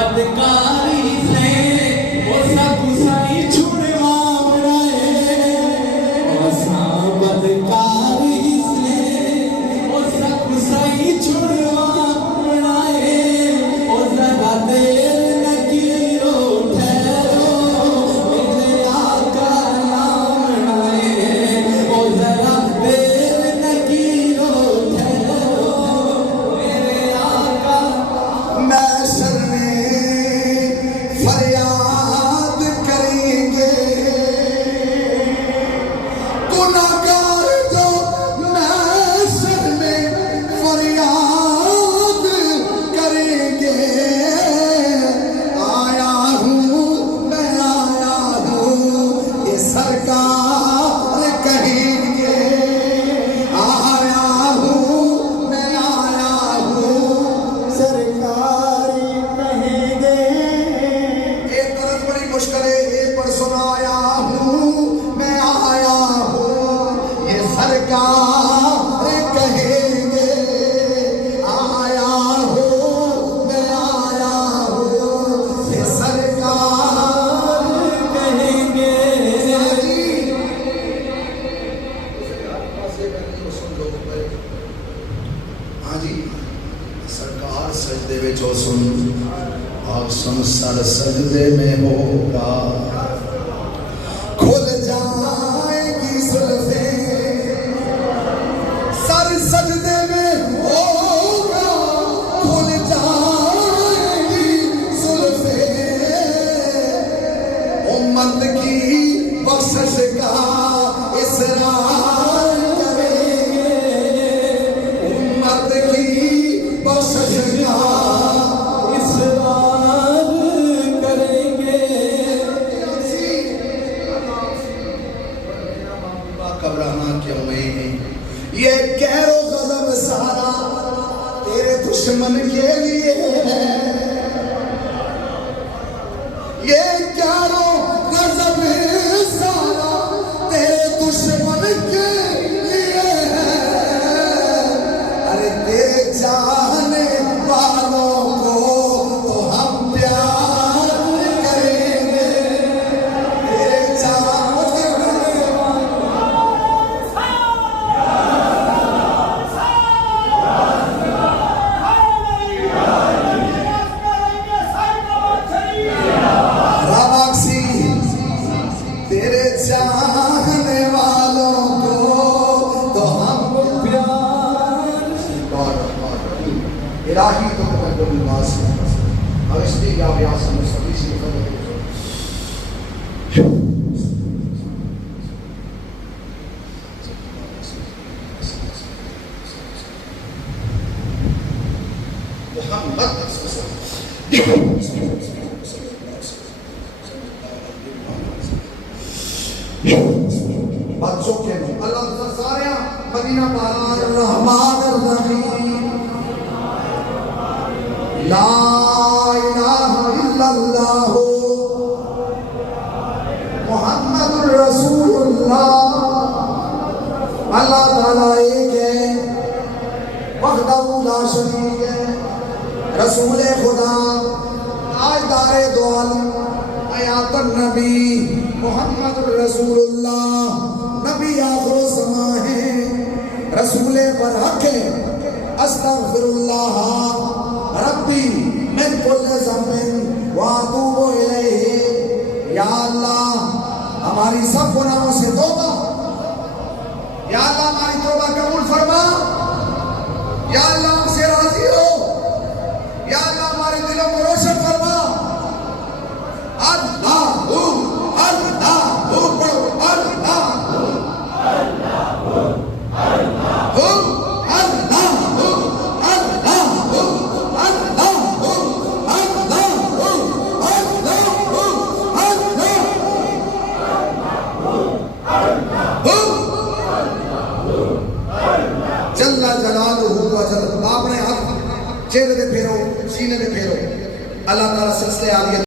बदकारी से वो सकुसाई छुड़वा बनाए, बदकारी से वो सकुसाई छुड़वा बनाए, ओ जरा देर न कीरो ठहरो मेरे आका नाम बनाए, ओ जरा देर न कीरो ठहरो मेरे आका। मैशर में फरियाद करेंगे गुनाहगार जो मैशर में फरियाद करेंगे। आया हूँ मैं आया हूँ ये सरकार कहेंगे, आया हूँ मैं आया हूँ सरकारी कहेंगे। एक तरफ बड़ी मुश्किल है, एक पर सुनाया हूँ मैं आया हूँ ये सरकार कहेंगे, आया हूँ मैं आया हूँ ये सरकार कहेंगे। हाँ जी, सरकार सजदे में जो सुन और सुन सर सजदे में होगा, खुल जाएगी सुल्फे सर सजदे में होगा, खुल जाएगी सुल्फे। उम्मत की बख्शिश का इसरार करेंगे, उम्मत की बख्शिश का इसरार करेंगे। घबराना क्यों नहीं, ये कहरो गजब सारा तेरे दुश्मन के लिए है, ये कहरो गजब सारा तेरे दुश्मन के लिए है। अरे तेरे चाहने वालों को तो हम प्यार करेंगे, तेरे चाहने रावाक्सी तेरे चाहने वालों को तो हम प्यार। इलाही तो तकब्बुल लिबास अगस्ती या व्यास मुस्तफी से बच्चों के अल्लाह सारे मदीना पारा रहमान रहीम ला इलाहा इल्लल्लाह मुहम्मदुर रसूलुल्लाह। अल्लाह ताला एक है, वहदहू ला शरीक है, रसूल खुदा ताजदारे दो आलम हयातुन नबी मुहम्मदुर रसूलुल्लाह, नबी आखिर समा है, रसूले पर हक है। अस्तगफिरुल्लाह रब्बी मिन कुल्लि ज़ंबिन व अतूबु इलैहि। या अल्लाह हमारी सब गुनाहों से तौबा, या अल्लाह हमारी तौबा कबूल फरमा, या अल्लाह हमसे राजी हो, या अल्लाह हमारे दिलों को रोशन फरमा। अल्लाहू अल्लाहू पढ़ो, अल्लाहू अल्लाहू अल्लाहू अल्लाहू अल्लाहू अल्लाहू अल्लाहू जल्ला जलालुहु व जल। आपने हाथ चेहरे पे फेरो, सीने पे फेरो। अल्लाह ताला सिलसिले आलिया